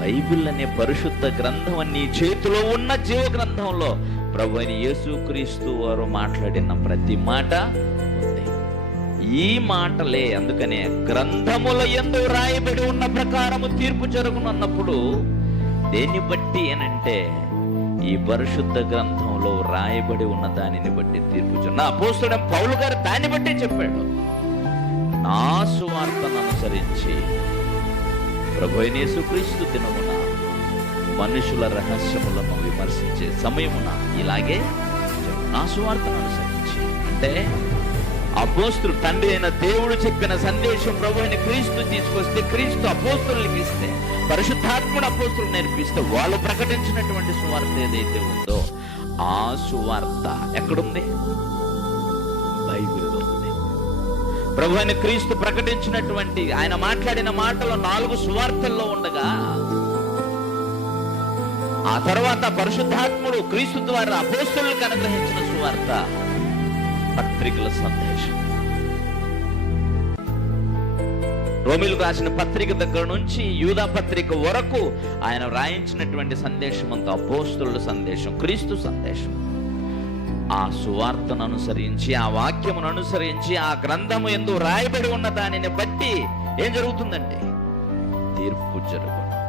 Bible అనే పరిశుద్ధ గ్రంథం నీ చేతిలో ఉన్న జీవ గ్రంథంలో ప్రభువైన యేసుక్రీస్తు వారు మాట్లాడిన ప్రతి మాట ఉంది. ఈ మాటలే అందుకనే గ్రంథముల యందు రాయబడి ఉన్న ప్రకారము తీర్పు జరుగునన్నప్పుడు దేన్ని బట్టి అనంటే ఈ పరిశుద్ధ గ్రంథంలో రాయబడి ఉన్న దానిని బట్టి తీర్పు జరుగును. అపోస్తలుడైన పౌలు గారు దాన్ని బట్టి చెప్పాడు. నా సువార్తను అనుసరించి ప్రభువైన యేసుక్రీస్తు దినమున మనుషుల రహస్యములను విమర్శించే సమయమున ఇలాగే నా సువార్తను అనుసరించి, అంటే అపోస్తులు తండ్రి అయిన దేవుడు చెప్పిన సందేశం ప్రభువైన క్రీస్తు తీసుకొస్తే, క్రీస్తు అపోస్తులకు ఇస్తే, పరిశుద్ధాత్ముడు అపోస్తులు నేర్పిస్తే, వాళ్ళు ప్రకటించినటువంటి సువార్త ఏదైతే ఉందో ఆ సువార్త ఎక్కడుంది? బైబిల్లో ఉంది. ప్రభువైన క్రీస్తు ప్రకటించినటువంటి ఆయన మాట్లాడిన మాటలు 4 సువార్తల్లో ఉండగా, ఆ తర్వాత పరిశుద్ధాత్ముడు క్రీస్తు ద్వారా అపోస్తలులకు అనుగ్రహించిన సువార్త పత్రికల సందేశం. రోమీయులకు రాసిన పత్రిక దగ్గర నుంచి యూదా పత్రిక వరకు ఆయన రాయించినటువంటి సందేశం అంతా అపోస్తలుల సందేశం, క్రీస్తు సందేశం. ఆ సువార్తను అనుసరించి, ఆ వాక్యమును అనుసరించి, ఆ గ్రంథము యందు రాయబడి ఉన్న దానిని బట్టి ఏం జరుగుతుందంటే తీర్పు జరుగును.